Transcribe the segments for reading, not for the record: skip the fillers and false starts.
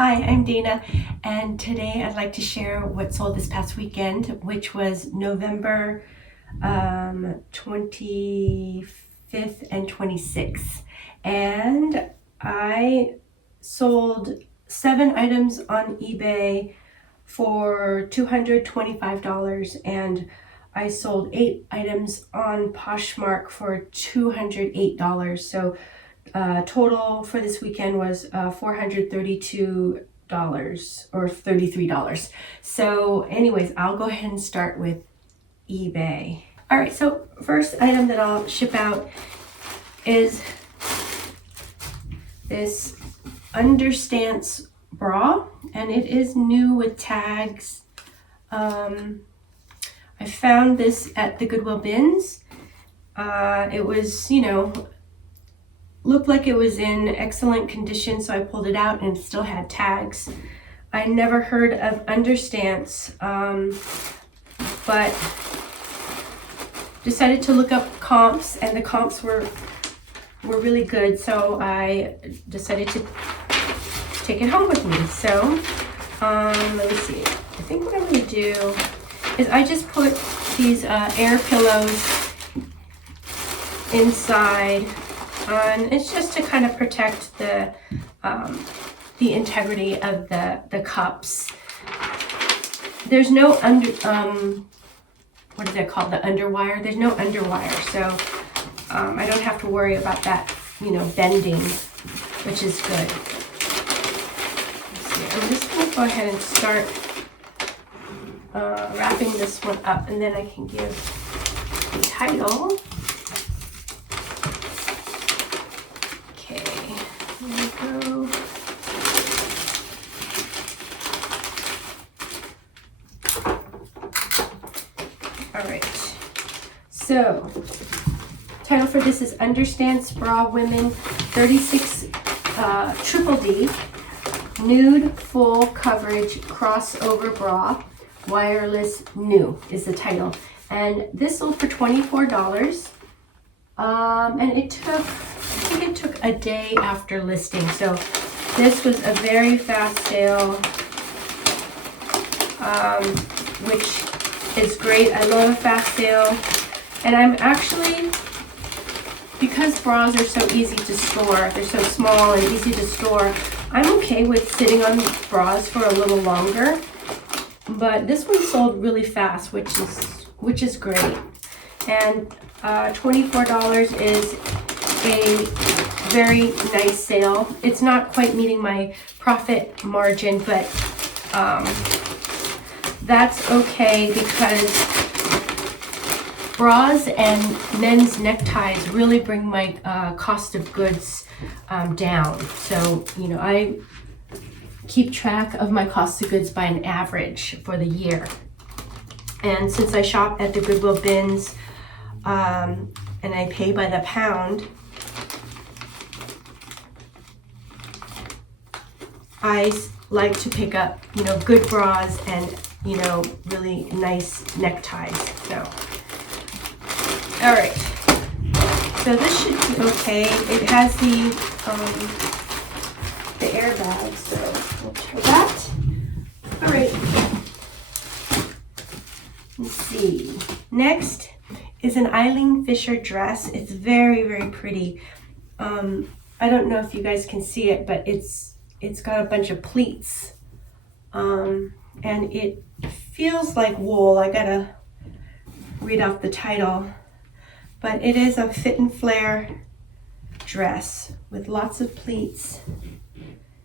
Hi, I'm Dana, and today I'd like to share what sold this past weekend, which was November 25th and 26th. And I sold 7 items on eBay for $225, and I sold 8 items on Poshmark for $208. So total for this weekend was $432 or $33. So anyways, I'll go ahead and start with eBay. All right, so first item that I'll ship out is this understance bra, and it is new with tags. I found this at the Goodwill bins. It was, looked like it was in excellent condition, so I pulled it out and it still had tags. I never heard of understance, but decided to look up comps, and the comps were really good, so I decided to take it home with me. So let me see. I think what I'm going to do is I just put these air pillows inside. And it's just to kind of protect the integrity of the cups. There's no what is it called? The underwire. There's no underwire, so I don't have to worry about that, bending, which is good. Let's see. I'm just going to go ahead and start wrapping this one up, and then I can give the title. Alright, so title for this is Understance Bra Women 36 Triple D Nude Full Coverage Crossover Bra Wireless New is the title. And this sold for $24. And I think it took a day after listing. So this was a very fast sale, which is great. I love a fast sale. And I'm actually, because bras are so easy to store, they're so small and easy to store, I'm okay with sitting on bras for a little longer. But this one sold really fast, which is great. And $24 is a very nice sale. It's not quite meeting my profit margin, but that's okay, because bras and men's neckties really bring my cost of goods down. So, I keep track of my cost of goods by an average for the year. And since I shop at the Goodwill bins, and I pay by the pound, I like to pick up, good bras and, really nice neckties. So, all right. So this should be okay. It has the airbag, so we'll try that. All right. Let's see. Next is an Eileen Fisher dress. It's very, very pretty. I don't know if you guys can see it, but it's got a bunch of pleats, and it feels like wool. I gotta read off the title, but it is a fit and flare dress with lots of pleats.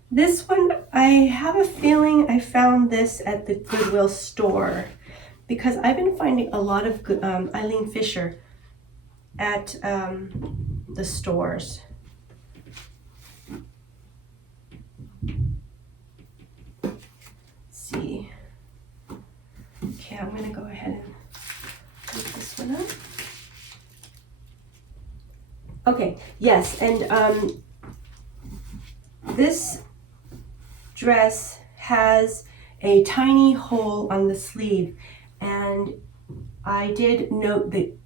This one, I have a feeling I found this at the Goodwill store, because I've been finding a lot of Eileen Fisher at the stores. Let's see. Okay, I'm going to go ahead and put this one up. Okay, yes, and this dress has a tiny hole on the sleeve, and I did note the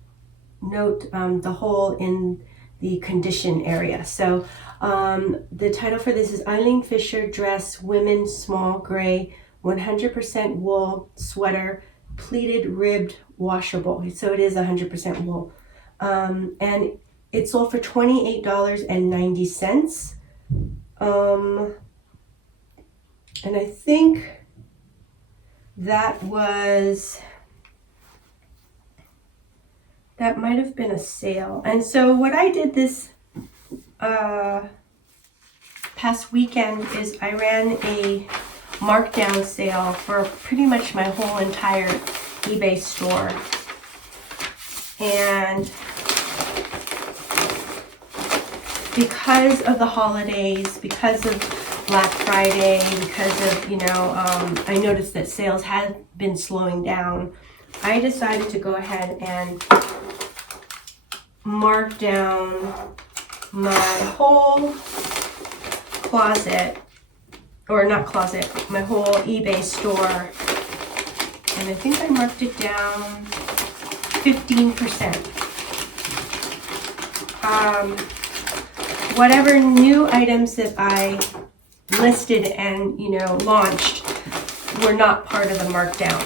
hole in the condition area. So The title for this is Eileen Fisher Dress Women's Small Gray 100% Wool Sweater, Pleated Ribbed Washable. So it is 100% wool. And it sold for $28.90. And I think that might have been a sale. And so what I did this past weekend is I ran a markdown sale for pretty much my whole entire eBay store. And because of the holidays, because of Black Friday, because of, I noticed that sales had been slowing down, I decided to go ahead and mark down my whole closet, or not closet, my whole eBay store. And I think I marked it down 15%. Whatever new items that I listed and, launched were not part of the markdown.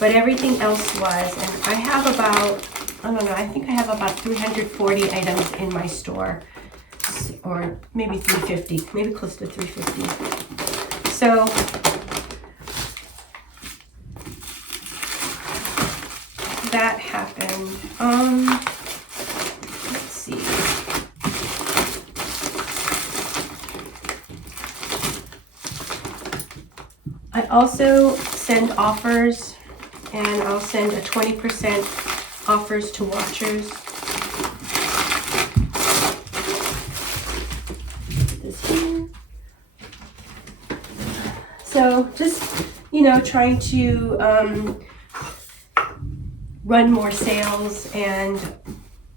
But everything else was. And I have about, I think I have about 340 items in my store. Or maybe 350, maybe close to 350. So that happened. Let's see. I also send offers, and I'll send a 20% offers to watchers. Put this here. So just, trying to run more sales and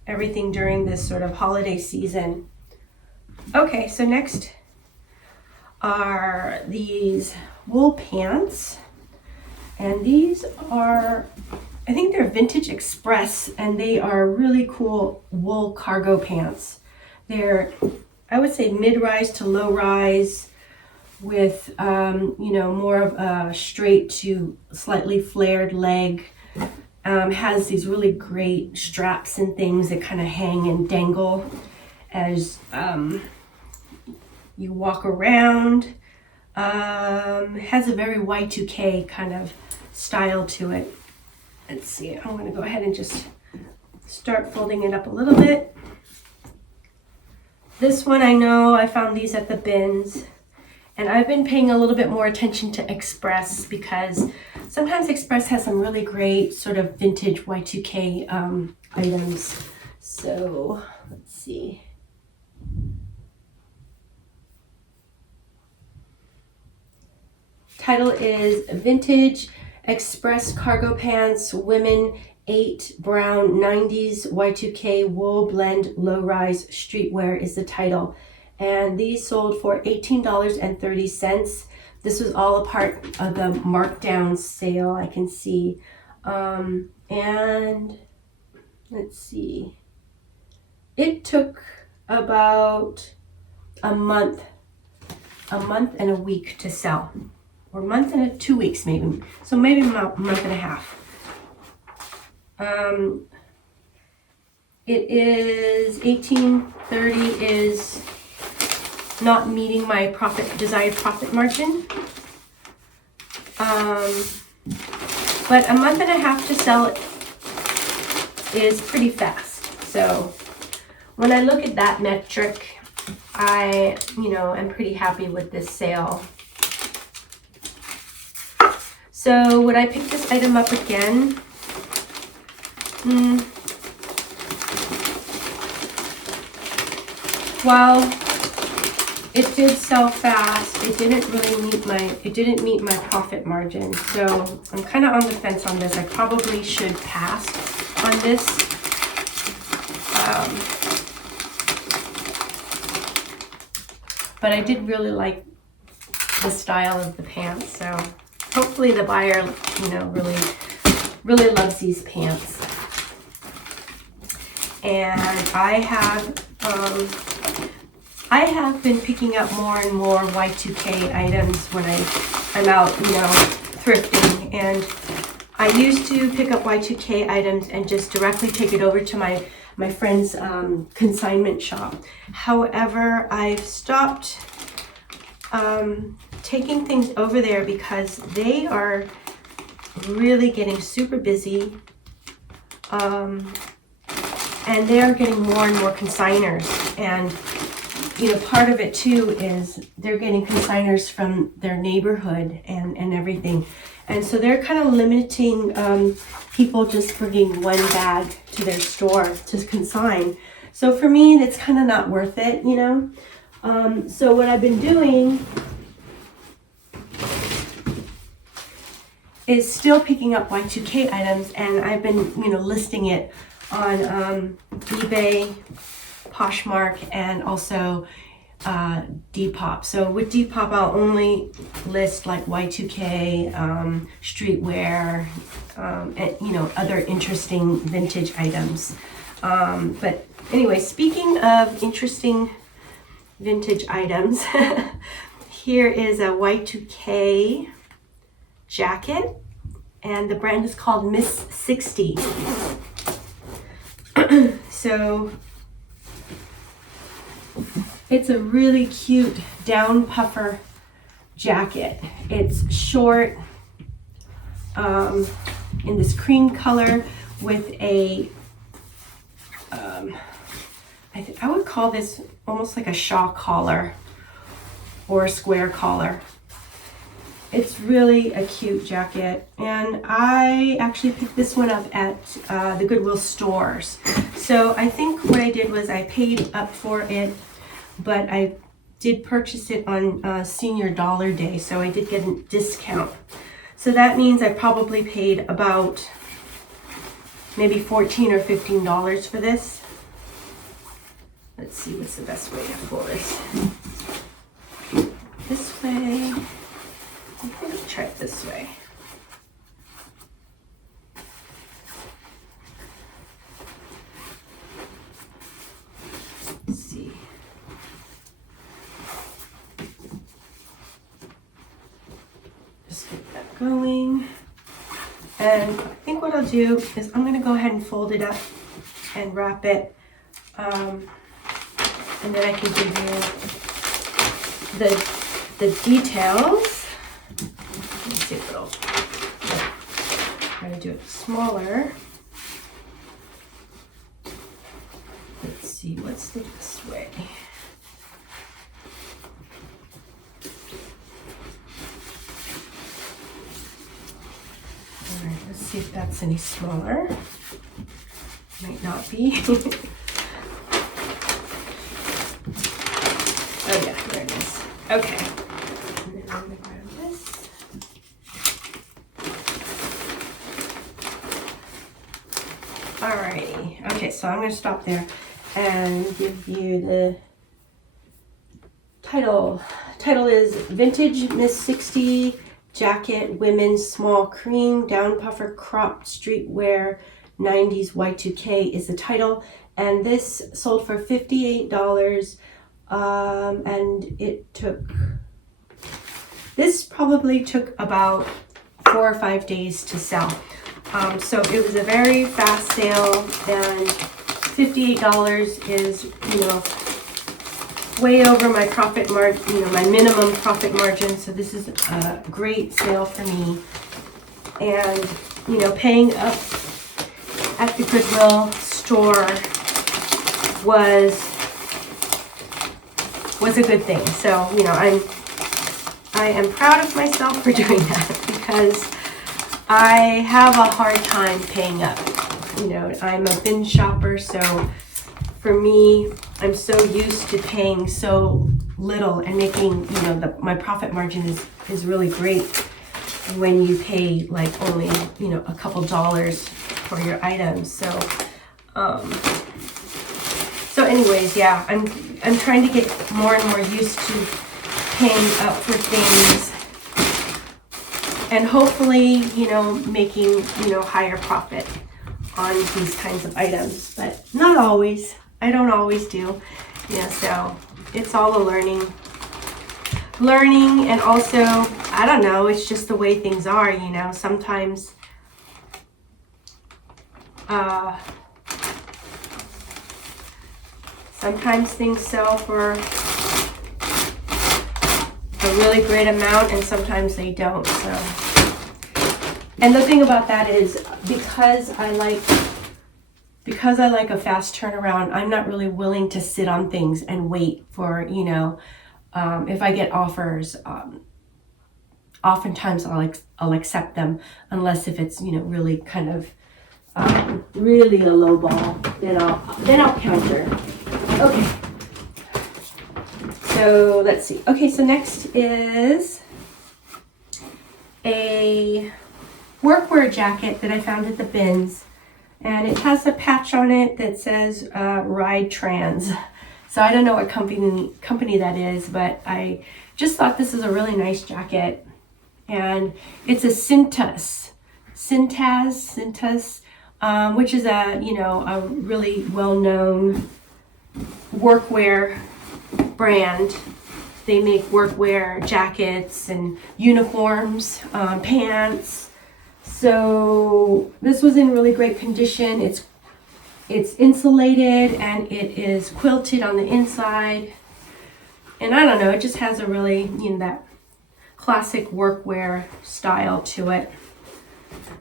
everything during this sort of holiday season. Okay, so next are these wool pants, and these are, I think they're Vintage Express, and they are really cool wool cargo pants. They're, I would say, mid-rise to low-rise with more of a straight to slightly flared leg. Has these really great straps and things that kind of hang and dangle as you walk around. Has a very Y2K kind of style to it. Let's see, I'm going to go ahead and just start folding it up a little bit. This one, I know I found these at the bins, and I've been paying a little bit more attention to Express because sometimes Express has some really great sort of vintage Y2K items. So let's see. Title is Vintage Express Cargo Pants Women 8 Brown 90s Y2K Wool Blend Low Rise Streetwear is the title. And these sold for $18.30. This was all a part of the markdown sale, I can see. And let's see. It took about a month and a week to sell. Or a month and 2 weeks maybe. So maybe about a month and a half. It is $18.30 is not meeting my desired profit margin. But a month and a half to sell it is pretty fast. So when I look at that metric, I, am pretty happy with this sale. So would I pick this item up again? While it did sell fast, it didn't meet my profit margin. So I'm kind of on the fence on this. I probably should pass on this. But I did really like the style of the pants, so hopefully the buyer, really loves these pants. And I have I have been picking up more and more Y2K items when I'm out, you know, thrifting. And I used to pick up Y2K items and just directly take it over to my friend's consignment shop. However, I've stopped taking things over there because they are really getting super busy. And they are getting more and more consigners. And you know, part of it too is they're getting consigners from their neighborhood and everything. And so they're kind of limiting people just bringing one bag to their store to consign. So for me, that's kind of not worth it, you know. So what I've been doing is still picking up Y2K items, and I've been, you know, listing it on eBay, Poshmark, and also Depop. So with Depop, I'll only list like Y2K, streetwear, and you know, other interesting vintage items. But anyway, speaking of interesting vintage items, here is a Y2K jacket, and the brand is called Miss 60. So it's a really cute down puffer jacket. It's short, in this cream color with a, I would call this almost like a shawl collar or a square collar. It's really a cute jacket, and I actually picked this one up at the Goodwill stores. So I think what I did was I paid up for it, but I did purchase it on Senior Dollar Day, so I did get a discount. So that means I probably paid about maybe $14 or $15 for this. Let's see what's the best way to pull this. This way. I think I'll try it this way. Let's see. Just get that going. And I think what I'll do is I'm going to go ahead and fold it up and wrap it. And then I can give you the details. Let's see if it'll, I'm going to do it smaller. Let's see, what's the best way? All right, let's see if that's any smaller. Might not be. Oh yeah, there it is. Okay. And then I'm going to grab this. Alrighty. Okay, so I'm going to stop there and give you the title. Title is Vintage Miss 60 Jacket Women's Small Cream Down Puffer Cropped Streetwear 90s Y2K is the title. And this sold for $58. And it took, this probably took about 4 or 5 days to sell. So it was a very fast sale, and $58 is, you know, way over my profit margin, you know, my minimum profit margin. So this is a great sale for me. And, you know, paying up at the Goodwill store was a good thing. So, you know, I am proud of myself for doing that, because I have a hard time paying up. You know, I'm a bin shopper, so for me, I'm so used to paying so little and making, you know, my profit margin is really great when you pay like only, you know, a couple dollars for your items. So anyways, yeah, I'm trying to get more and more used to paying up for things, and hopefully, you know, making, you know, higher profit on these kinds of items, but not always. I don't always do, you know, so it's all a learning, and also, I don't know, it's just the way things are, you know. Sometimes things sell for a really great amount, and sometimes they don't. So, and the thing about that is, because I like a fast turnaround, I'm not really willing to sit on things and wait for, you know, if I get offers, oftentimes I'll accept them, unless if it's, you know, really kind of really a low ball, then I'll counter. Okay. So let's see. Okay, so next is a workwear jacket that I found at the bins, and it has a patch on it that says Ride Trans. So I don't know what company that is, but I just thought this is a really nice jacket, and it's a Cintas, which is a, you know, a really well-known workwear brand. They make workwear jackets and uniforms, pants. So this was in really great condition. It's insulated and it is quilted on the inside. And I don't know, it just has a really, you know, that classic workwear style to it.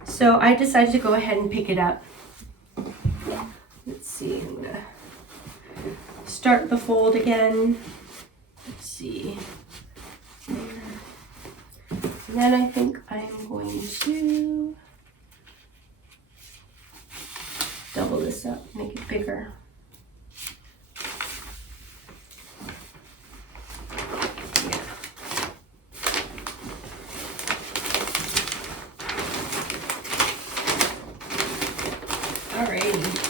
So I decided to go ahead and pick it up. Let's see, I'm gonna start the fold again. Let's see. And then I think I'm going to double this up, make it bigger. Yeah. Alrighty.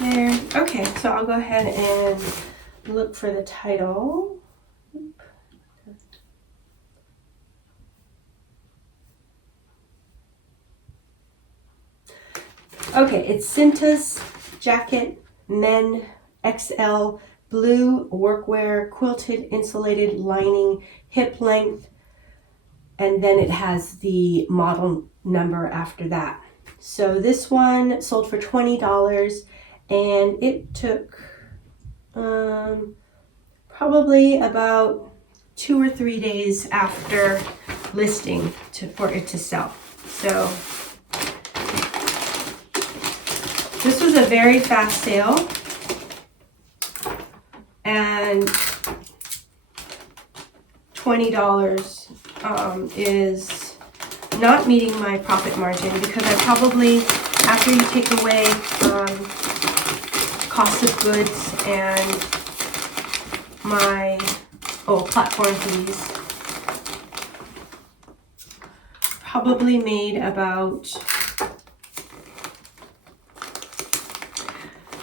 There. Okay, so I'll go ahead and look for the title. Okay, it's Cintas Jacket Men XL Blue Workwear Quilted Insulated Lining Hip Length, and then it has the model number after that. So this one sold for $20, and it took probably about 2 or 3 days after listing for it to sell. So this was a very fast sale, and $20 is not meeting my profit margin, because I probably, after you take away cost of goods and my platform fees, probably made about,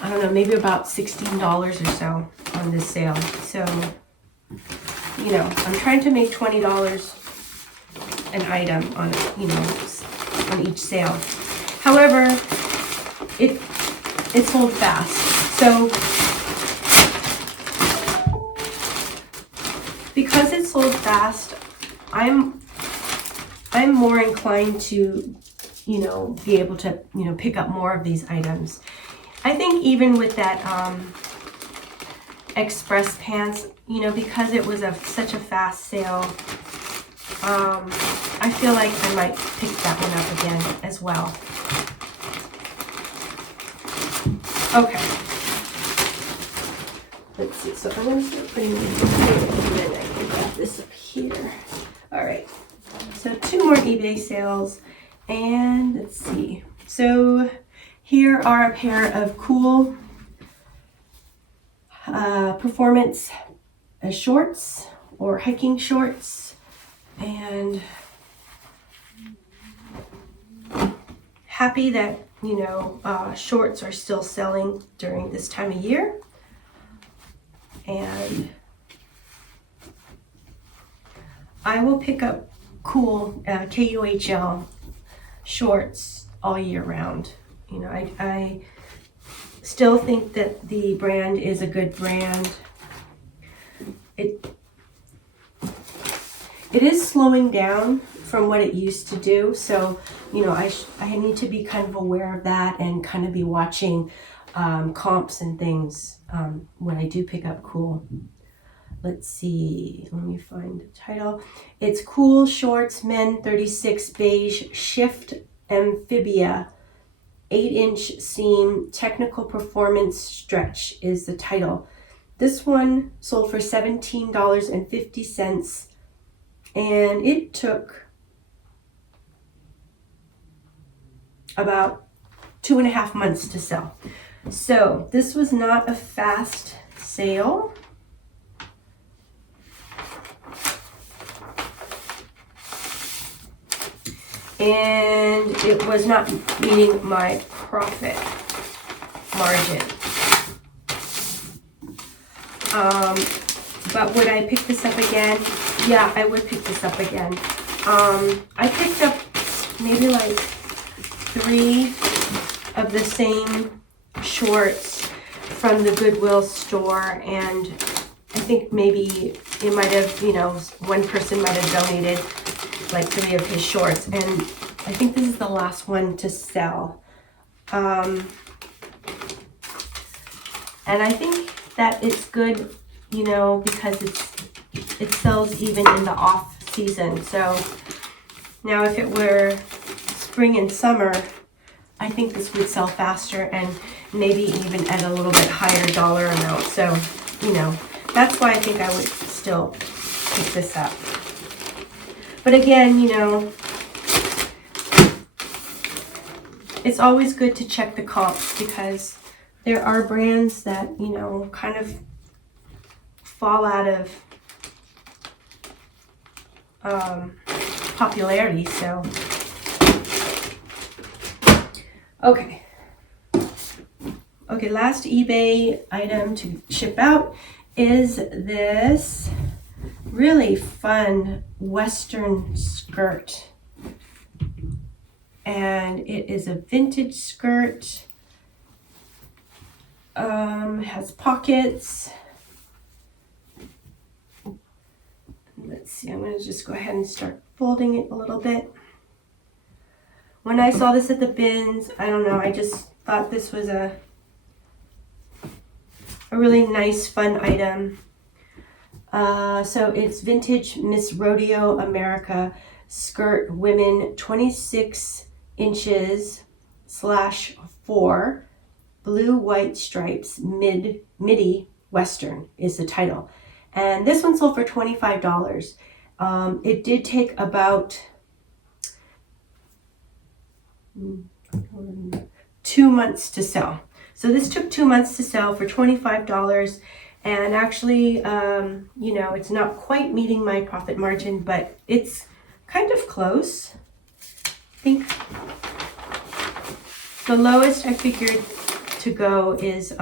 I don't know, maybe about $16 or so on this sale. So, you know, I'm trying to make $20 an item on, you know, on each sale. However, it sold fast. So because it sold fast, I'm more inclined to, you know, be able to, you know, pick up more of these items. I think even with that express pants, you know, because it was such a fast sale, I feel like I might pick that one up again as well. Okay. Let's see. So I'm going to start putting these in here, and then I can grab this up here. All right. So 2 more eBay sales, and let's see. So here are a pair of cool performance shorts or hiking shorts, and happy that, you know, shorts are still selling during this time of year. And I will pick up cool KUHL shorts all year round. You know, I still think that the brand is a good brand. It is slowing down from what it used to do, so you know, I need to be kind of aware of that and kind of be watching comps and things when I do pick up cool. Let's see, let me find the title. It's Cool Shorts Men 36 Beige Shift Amphibia 8-inch seam technical performance stretch is the title. This one sold for $17.50, and it took about 2.5 months to sell. So this was not a fast sale. And it was not meeting my profit margin. But would I pick this up again? Yeah, I would pick this up again. I picked up maybe like 3 of the same shorts from the Goodwill store, and I think maybe it might have, you know, one person might have donated like 3 of his shorts, and I think this is the last one to sell. And I think that it's good, you know, because it sells even in the off season. So now if it were spring and summer, I think this would sell faster and maybe even at a little bit higher dollar amount. So, you know, that's why I think I would still pick this up. But again, you know, it's always good to check the comps, because there are brands that, you know, kind of fall out of popularity. So, okay, last eBay item to ship out is this really fun Western skirt, and it is a vintage skirt. Has pockets. Let's see, I'm going to just go ahead and start folding it a little bit. When I saw this at the bins, I don't know, I just thought this was a really nice, fun item. So it's vintage Miss Rodeo America skirt, women 26 inches /4, blue white stripes, midi Western is the title. And this one sold for $25. It did take about 2 months to sell. So this took 2 months to sell for $25. And actually, you know, it's not quite meeting my profit margin, but it's kind of close. I think the lowest I figured to go is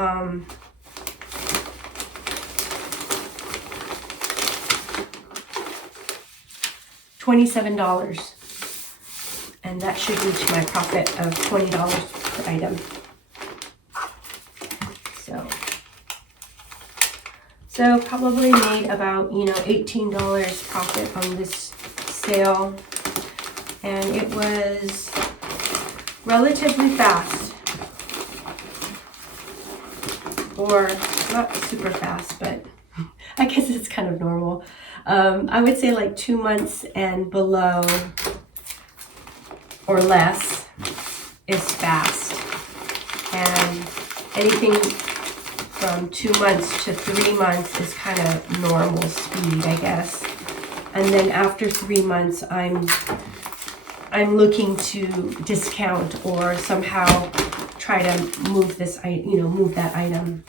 $27, and that should reach my profit of $20 per item. So probably made about, you know, $18 profit on this sale, and it was relatively fast, or not super fast, but I guess it's kind of normal. I would say like 2 months and below or less is fast, and anything from 2 months to 3 months is kind of normal speed, I guess. And then after 3 months, I'm looking to discount or somehow try to move this, you know, move that item.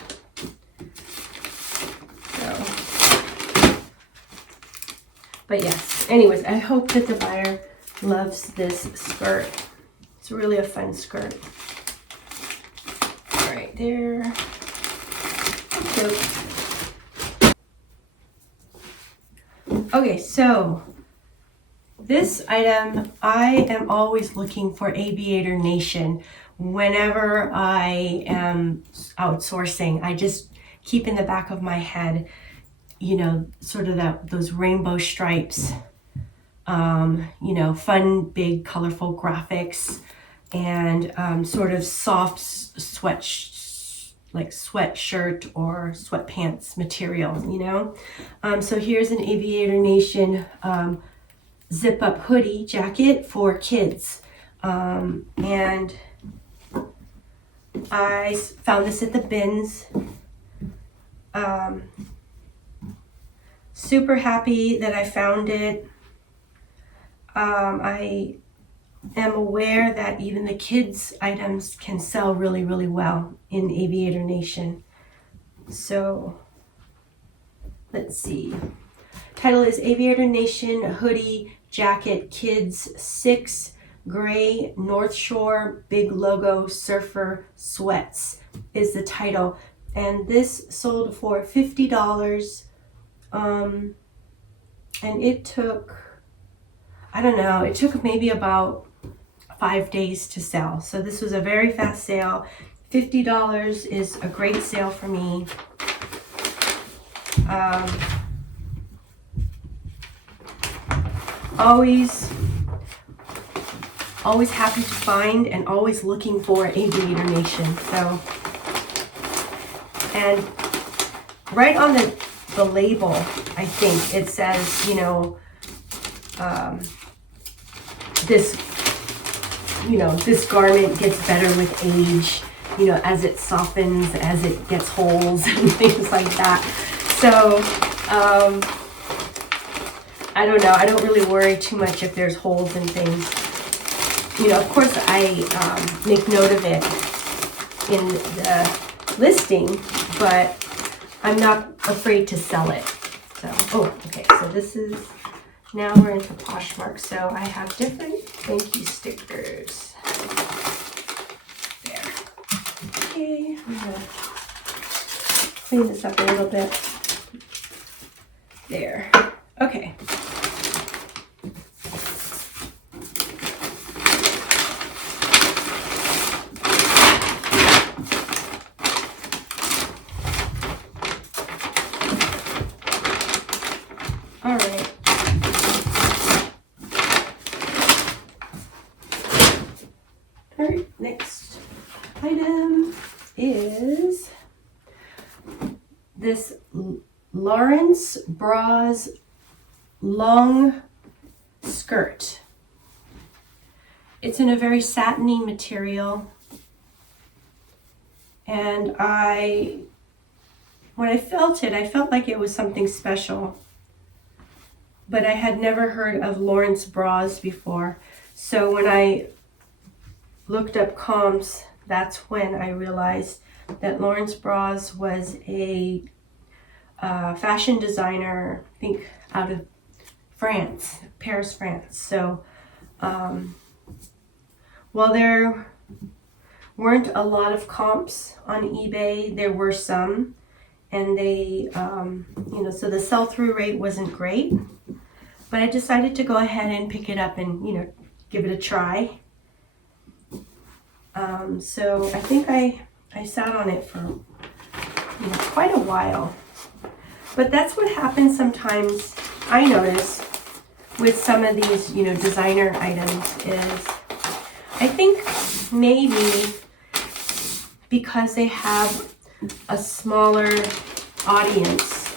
So, but yes. Anyways, I hope that the buyer loves this skirt. It's really a fun skirt. All right, there. Okay, so this item, I am always looking for Aviator Nation whenever I am outsourcing. I just keep in the back of my head, you know, sort of those rainbow stripes, you know, fun, big, colorful graphics, and sort of soft like sweatshirt or sweatpants material, you know. So here's an Aviator Nation zip up hoodie jacket for kids, and I found this at the bins. Super happy that I found it. I am aware that even the kids items can sell really, really well in Aviator Nation. So let's see. Title is Aviator Nation Hoodie Jacket Kids 6 Gray North Shore Big Logo Surfer Sweats is the title. And this sold for $50. And it took, I don't know, it took maybe about 5 days to sell. So this was a very fast sale. $50 is a great sale for me. Always happy to find and always looking for Aviator Nation. So, and right on the label, I think it says, you know, this garment gets better with age, you know, as it softens, as it gets holes and things like that. So, I don't know. I don't really worry too much if there's holes and things. You know, of course, I make note of it in the listing, but I'm not afraid to sell it. So, oh, okay. So this is, now we're into Poshmark. So I have different thank you stickers. There. Okay. I'm gonna clean this up a little bit. There. Okay. All right. All right, next item is this Lawrence Bras long skirt. It's in a very satiny material, and when I felt it, I felt like it was something special, but I had never heard of Lawrence Bras before. So when I looked up comps, that's when I realized that Lawrence Bras was a fashion designer, I think out of France, Paris, France. So while there weren't a lot of comps on eBay, there were some, and they, you know, so the sell-through rate wasn't great, but I decided to go ahead and pick it up and, you know, give it a try. So I think I sat on it for, you know, quite a while. But that's what happens sometimes, I notice, with some of these, you know, designer items is, I think maybe because they have a smaller audience,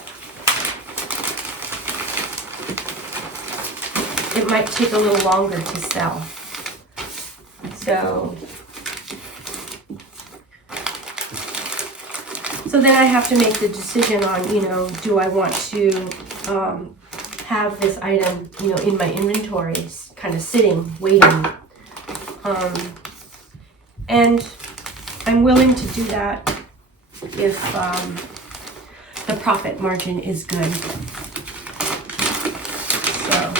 it might take a little longer to sell. So then I have to make the decision on, you know, do I want to have this item, you know, in my inventory, kind of sitting, waiting. And I'm willing to do that if the profit margin is good. So,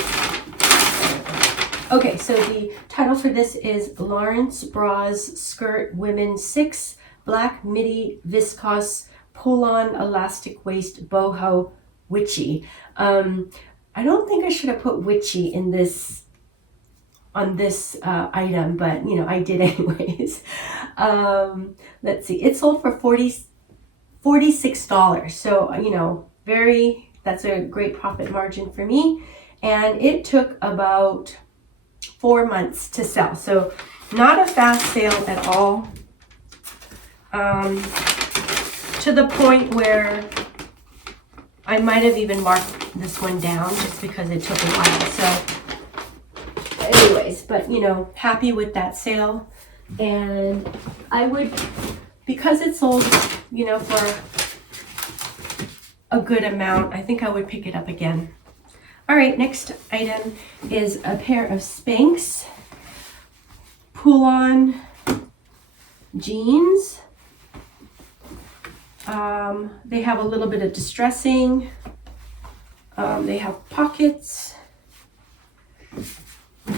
okay, so the title for this is Lawrence Bras Skirt Women 6 Black Midi Viscose Pull-On Elastic Waist Boho Witchy. I don't think I should have put witchy in this on this item, but you know, I did anyways. Let's see, it sold for $46. So, you know, that's a great profit margin for me. And it took about 4 months to sell. So not a fast sale at all. To the point where I might have even marked this one down just because it took a while. So anyways, but you know, happy with that sale. And I would, because it sold, you know, for a good amount, I think I would pick it up again. All right, next item is a pair of Spanx pull-on jeans. They have a little bit of distressing. They have pockets.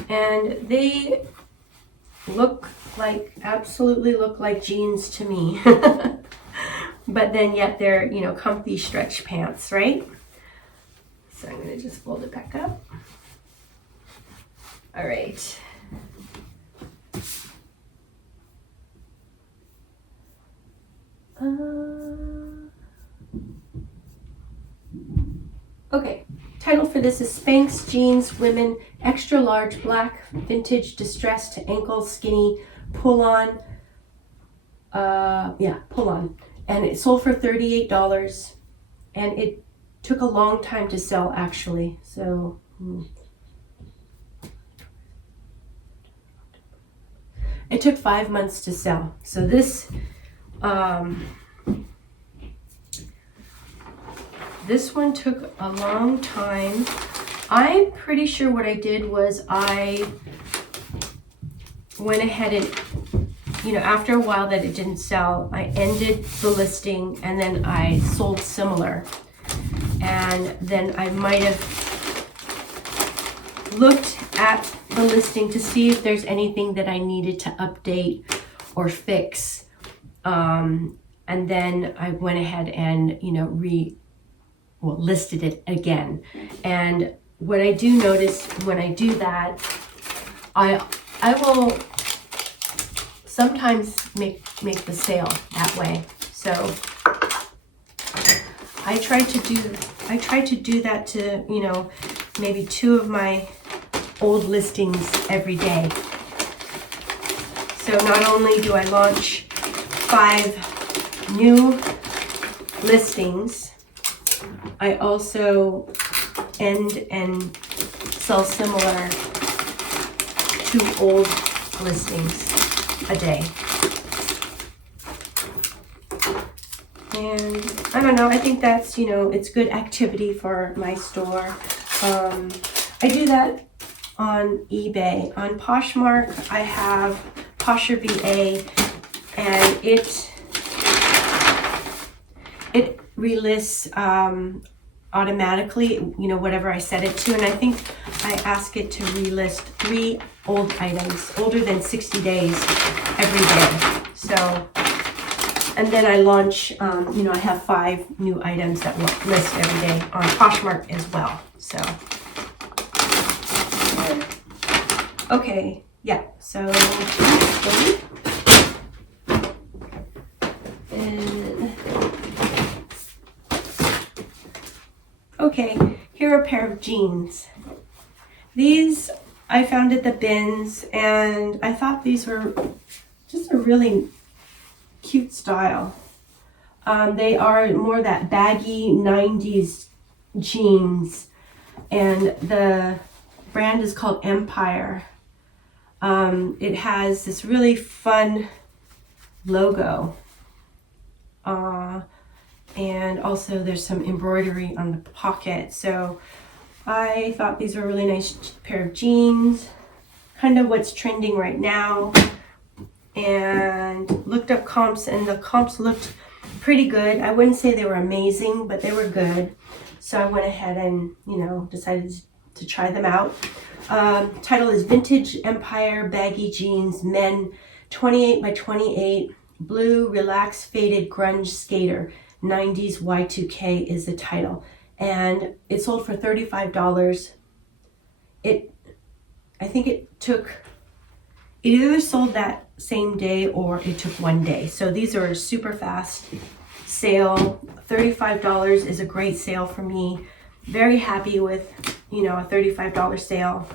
And they absolutely look like jeans to me. But then yet they're, you know, comfy stretch pants, right? So I'm going to just fold it back up. All right. Okay, title for this is Spanx Jeans Women Extra Large Black Vintage Distressed Ankle Skinny Pull-On. Pull-on. And it sold for $38. And it took a long time to sell, actually. So, it took 5 months to sell. So this, this one took a long time. I'm pretty sure what I did was I went ahead and, you know, after a while that it didn't sell, I ended the listing and then I sold similar. And then I might have looked at the listing to see if there's anything that I needed to update or fix. And then I went ahead and, you know, listed it again. And what I do notice when I do that, I will sometimes make the sale that way. So I try to do that to, you know, maybe 2 of my old listings every day. So not only do I launch 5 new listings, I also end and sell similar to old listings a day. And I don't know, I think that's, you know, it's good activity for my store. I do that on eBay. On Poshmark, I have Posher VA, and it relists automatically, you know, whatever I set it to. And I think I ask it to relist 3 old items older than 60 days every day. So, and then I launch, you know, I have 5 new items that will list every day on Poshmark as well. So, okay, yeah, so, and, okay, here are a pair of jeans. These I found at the bins, and I thought these were just a really cute style. They are more that baggy 90s jeans, and the brand is called Empire. It has this really fun logo, and also there's some embroidery on the pocket. So I thought these were a really nice pair of jeans, kind of what's trending right now. And looked up comps, and the comps looked pretty good. I wouldn't say they were amazing, but they were good. So I went ahead and, you know, decided to try them out. Title is Vintage Empire Baggy Jeans Men 28 by 28 Blue Relaxed Faded Grunge Skater 90s Y2K is the title. and it sold for $35. I think it either sold that same day or it took one day. So these are a super fast sale. $35 is a great sale for me. Very happy with, you know, a $35 sale.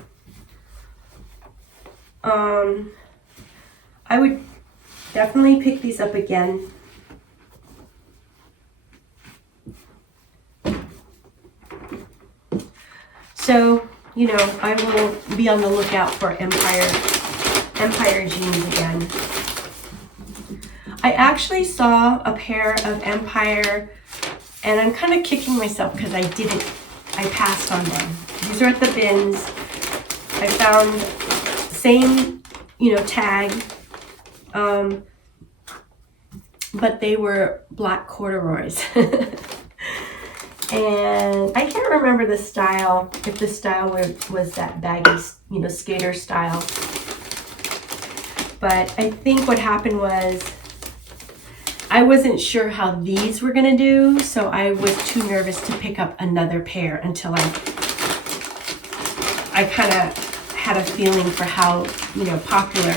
I would definitely pick these up again. So, you know, I will be on the lookout for Empire jeans again. I actually saw a pair of Empire, and I'm kind of kicking myself because I passed on them. These are at the bins. I found same, you know, tag, but they were black corduroys. And I can't remember the style, if the style was that baggy, you know, skater style. But I think what happened was I wasn't sure how these were gonna do, so I was too nervous to pick up another pair until I kind of had a feeling for how, you know, popular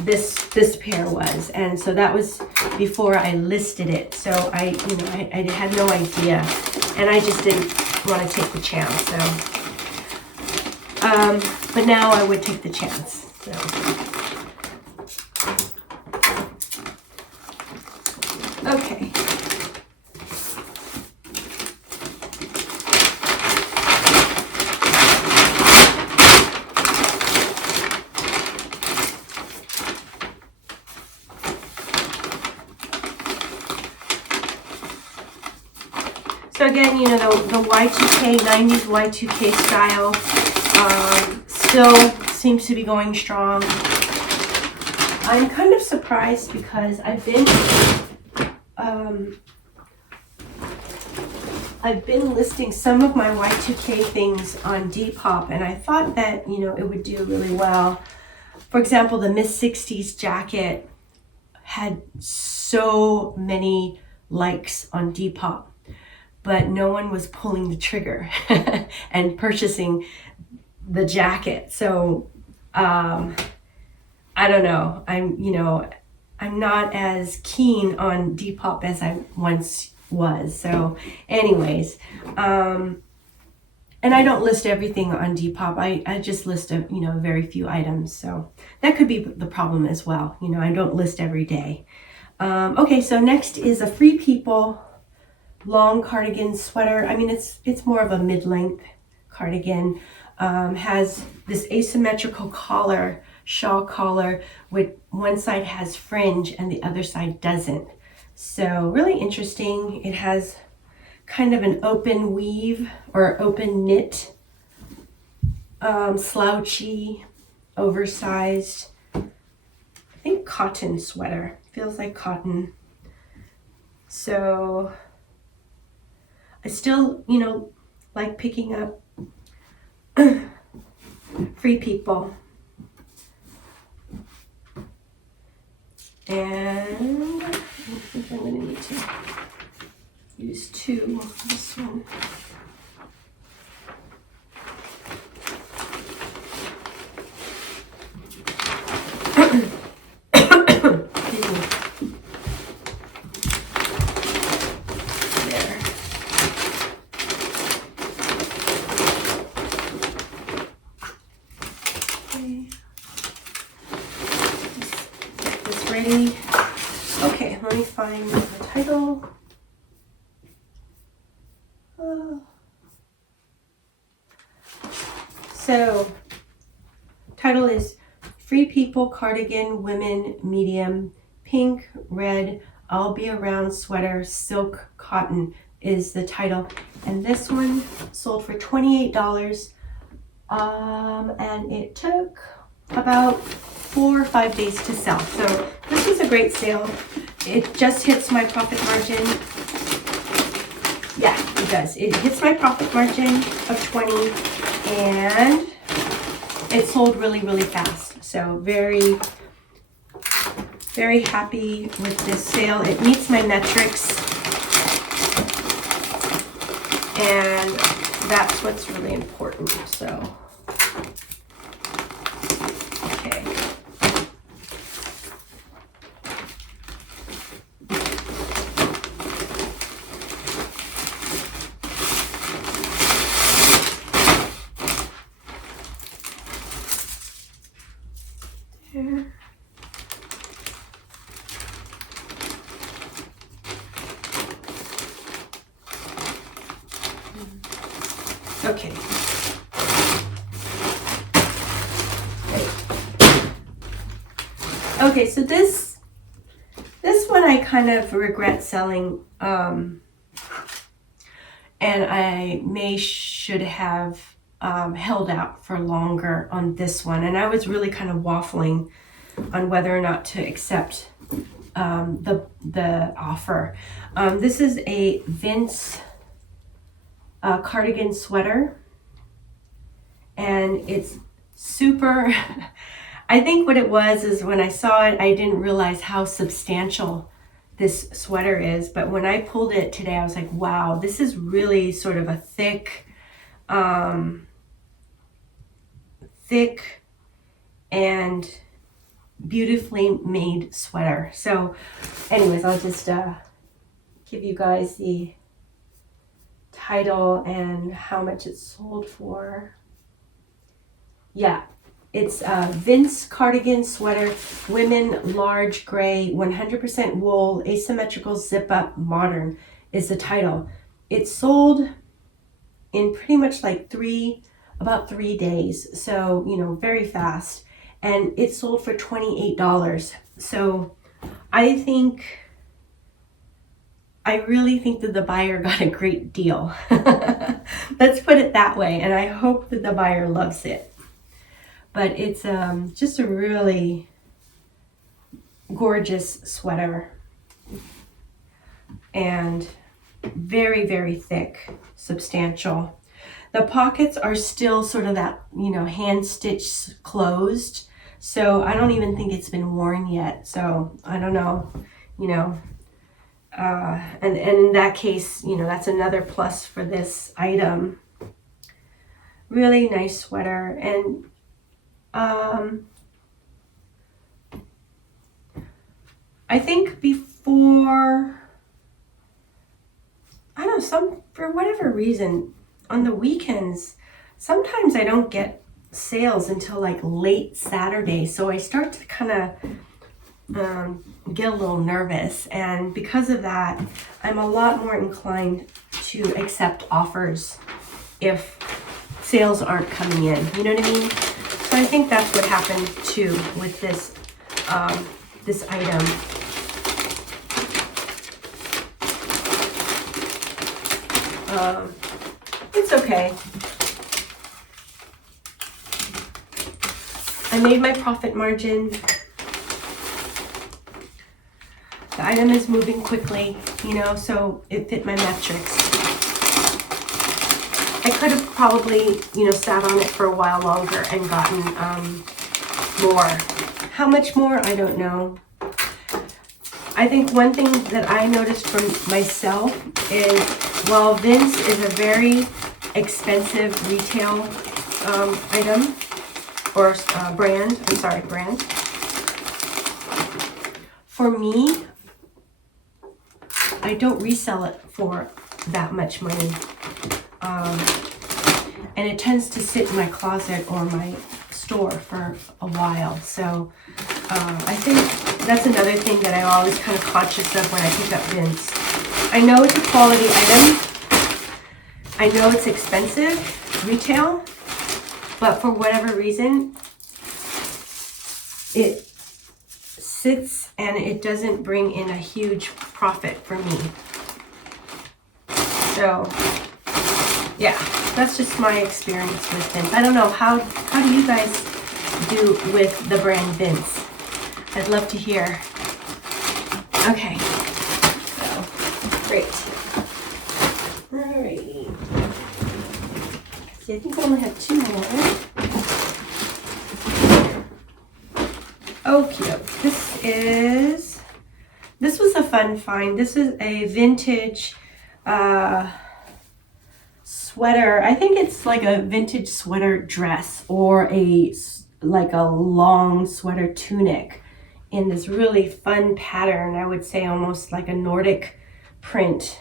this pair was. And so that was before I listed it. So I had no idea, and I just didn't want to take the chance. So, but now I would take the chance. So. Okay. So again, you know, the Y2K, 90s Y2K style still seems to be going strong. I'm kind of surprised because I've been listing some of my Y2K things on Depop, and I thought that, you know, it would do really well. For example, the Miss 60s jacket had so many likes on Depop, but no one was pulling the trigger and purchasing the jacket. So I don't know. I'm not as keen on Depop as I once was. So anyways, and I don't list everything on Depop. I just list a very few items. So that could be the problem as well. You know, I don't list every day. Okay, so next is a Free People long cardigan sweater. I mean, it's more of a mid-length cardigan. Has this asymmetrical collar, shawl collar, with one side has fringe and the other side doesn't. So really interesting. It has kind of an open weave or open knit, slouchy, oversized, I think cotton sweater. Feels like cotton. So I still, you know, like picking up Free People. And I think I'm going to need to use two of this one. Ready. Okay, let me find the title. So, title is Free People Cardigan Women Medium Pink, Red, I'll Be Around Sweater, Silk Cotton is the title. And this one sold for $28. And it took about 4 or 5 days to sell. So this is a great sale. It just hits my profit margin. Yeah, it does. It hits my profit margin of 20, and it sold really, really fast. So very, very happy with this sale. It meets my metrics. And that's what's really important. So, okay. There. Okay. Okay, so this one I kind of regret selling, and I should have held out for longer on this one, and I was really kind of waffling on whether or not to accept the offer. This is a Vince cardigan sweater, and it's super I think what it was is when I saw it, I didn't realize how substantial this sweater is, but when I pulled it today, I was like, wow, this is really sort of a thick and beautifully made sweater. So anyways, I'll just give you guys the title and how much it's sold for. Yeah, it's Vince cardigan sweater, women, large, gray, 100% wool, asymmetrical zip up, modern is the title. It's sold in pretty much like about 3 days. So, you know, very fast. And it sold for $28. So I really think that the buyer got a great deal. Let's put it that way. And I hope that the buyer loves it. But it's just a really gorgeous sweater. And very, very thick, substantial. The pockets are still sort of that, you know, hand stitched closed. So I don't even think it's been worn yet. So I don't know, you know. And in that case, you know, that's another plus for this item. Really nice sweater. And I think before, I don't know, for whatever reason, on the weekends, sometimes I don't get sales until like late Saturday. So I start to kind of get a little nervous. And because of that, I'm a lot more inclined to accept offers if sales aren't coming in. You know what I mean? So I think that's what happened too with this this item. It's okay. I made my profit margin. The item is moving quickly, you know, so it fit my metrics. I could have probably, you know, sat on it for a while longer and gotten more. How much more? I don't know. I think one thing that I noticed for myself is, while Vince is a very expensive retail item, or brand, for me, I don't resell it for that much money. And it tends to sit in my closet or my store for a while. So I think that's another thing that I'm always kind of conscious of when I pick up Vince. I know it's a quality item. I know it's expensive, retail, but for whatever reason, it sits and it doesn't bring in a huge profit for me. So yeah, that's just my experience with Vince. I don't know, how do you guys do with the brand Vince? I'd love to hear. Okay, so great. Alrighty. See, I think I only have 2 more. Okay, this was a fun find. This is a vintage sweater. I think it's like a vintage sweater dress or like a long sweater tunic in this really fun pattern. I would say almost like a Nordic print,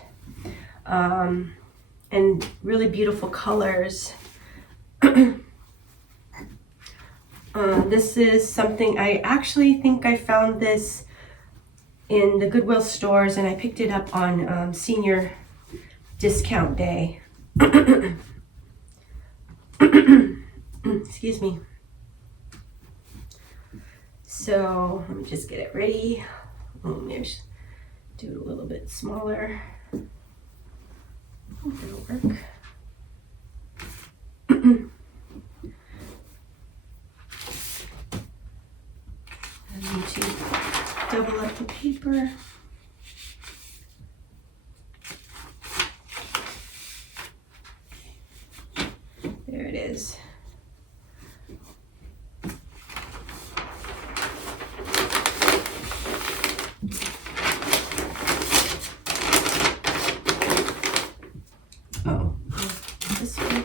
and really beautiful colors. This is something, I actually think I found this in the Goodwill stores, and I picked it up on senior discount day. Excuse me. So let me just get it ready. Just do it a little bit smaller. That'll work. I need to double up the paper. There it is. Oh, this way.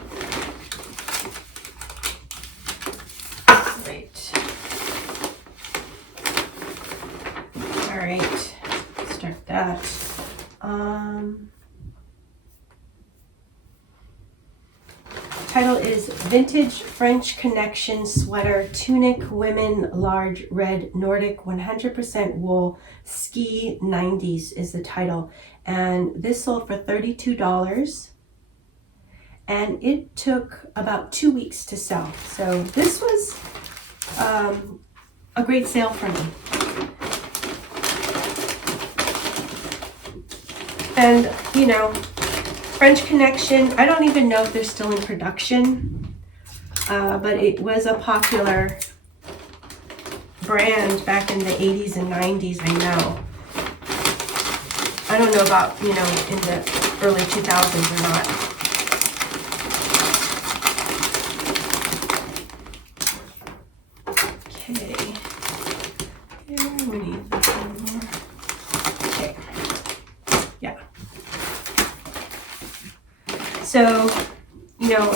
Right. All right, start that. Title is Vintage French Connection Sweater Tunic Women Large Red Nordic 100% Wool Ski 90s is the title. And this sold for $32. And it took about 2 weeks to sell. So this was a great sale for me. And, you know, French Connection, I don't even know if they're still in production, but it was a popular brand back in the 80s and 90s, I know. I don't know about, you know, in the early 2000s or not. Okay. Yeah, we need this one more. Okay. Yeah. So, you know,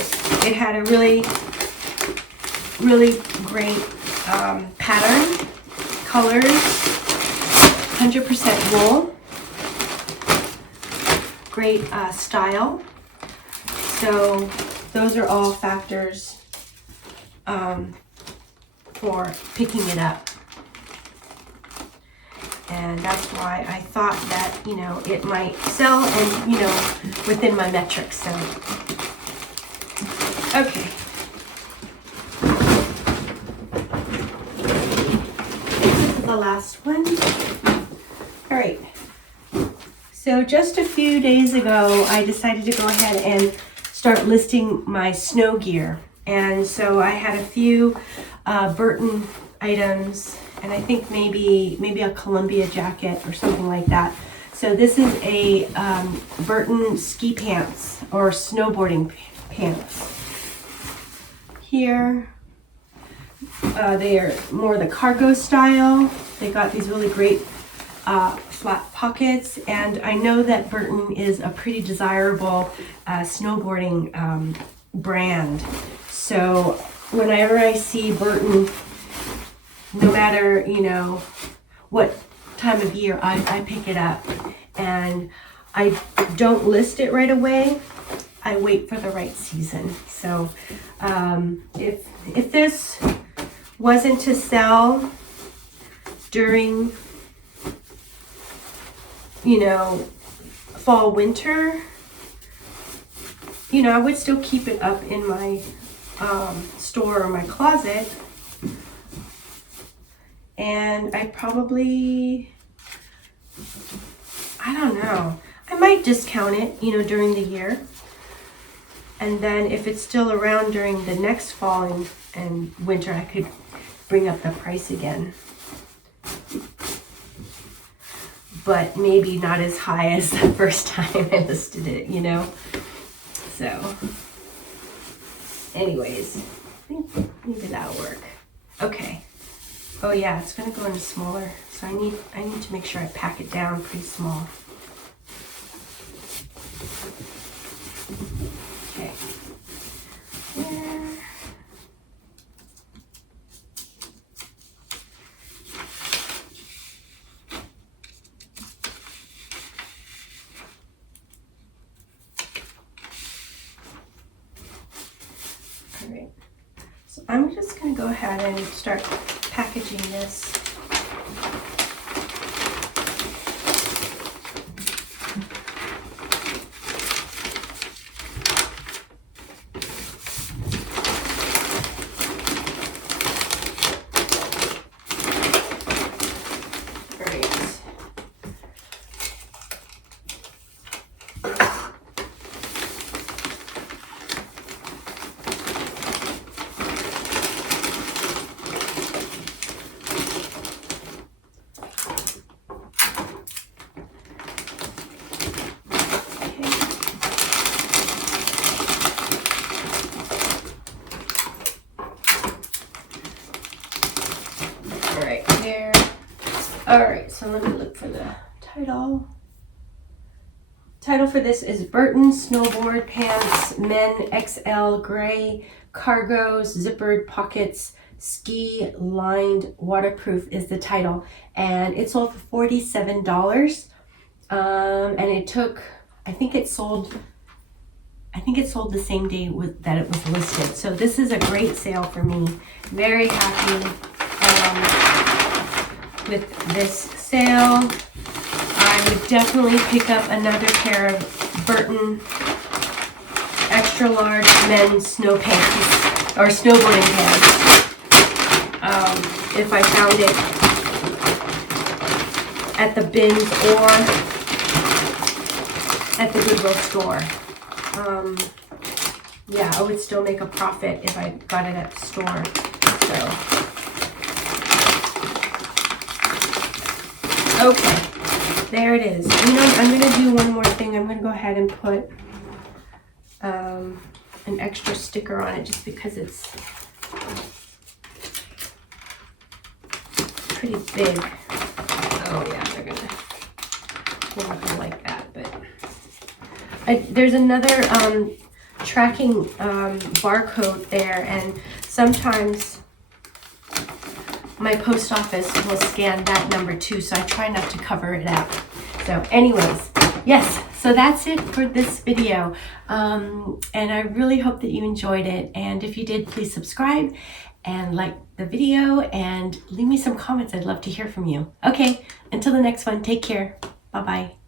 it had a really, really great pattern, colors, 100% wool, great style. So those are all factors for picking it up. And that's why I thought that, you know, it might sell and, you know, within my metrics. So, okay. This is the last one. All right. So just a few days ago, I decided to go ahead and start listing my snow gear. And so I had a few Burton items, and I think maybe a Columbia jacket or something like that. So this is a Burton ski pants or snowboarding pants. Here, they are more the cargo style. They got these really great flat pockets, and I know that Burton is a pretty desirable snowboarding brand. So whenever I see Burton, no matter, you know, what time of year, I pick it up. And I don't list it right away. I wait for the right season. So if this wasn't to sell during, you know, fall, winter, you know, I would still keep it up in my store or my closet. And I probably, I don't know, I might discount it, you know, during the year. And then if it's still around during the next fall and winter, I could bring up the price again. But maybe not as high as the first time I listed it, you know? So, anyways, I think maybe that'll work. Okay. Oh yeah, it's gonna go into smaller, so I need to make sure I pack it down pretty small. All right. So I'm just going to go ahead and start packaging this. Alright, so let me look for the title. Title for this is Burton Snowboard Pants, Men XL Gray, Cargos, Zippered Pockets, Ski Lined Waterproof is the title. And it sold for $47. And it took, I think it sold the same day that it was listed. So this is a great sale for me. Very happy with this sale. I would definitely pick up another pair of Burton extra large men's snow pants or snowboarding pants if I found it at the bins or at the Goodwill store. Yeah, I would still make a profit if I got it at the store. So. Okay, there it is. You know, I'm going to do one more thing. I'm going to go ahead and put an extra sticker on it just because it's pretty big. Oh yeah, they're not gonna like that, but there's another tracking barcode there, and sometimes my post office will scan that number too, so I try not to cover it up. So anyways, yes, so that's it for this video. And I really hope that you enjoyed it. And if you did, please subscribe and like the video and leave me some comments. I'd love to hear from you. Okay, until the next one, take care. Bye-bye.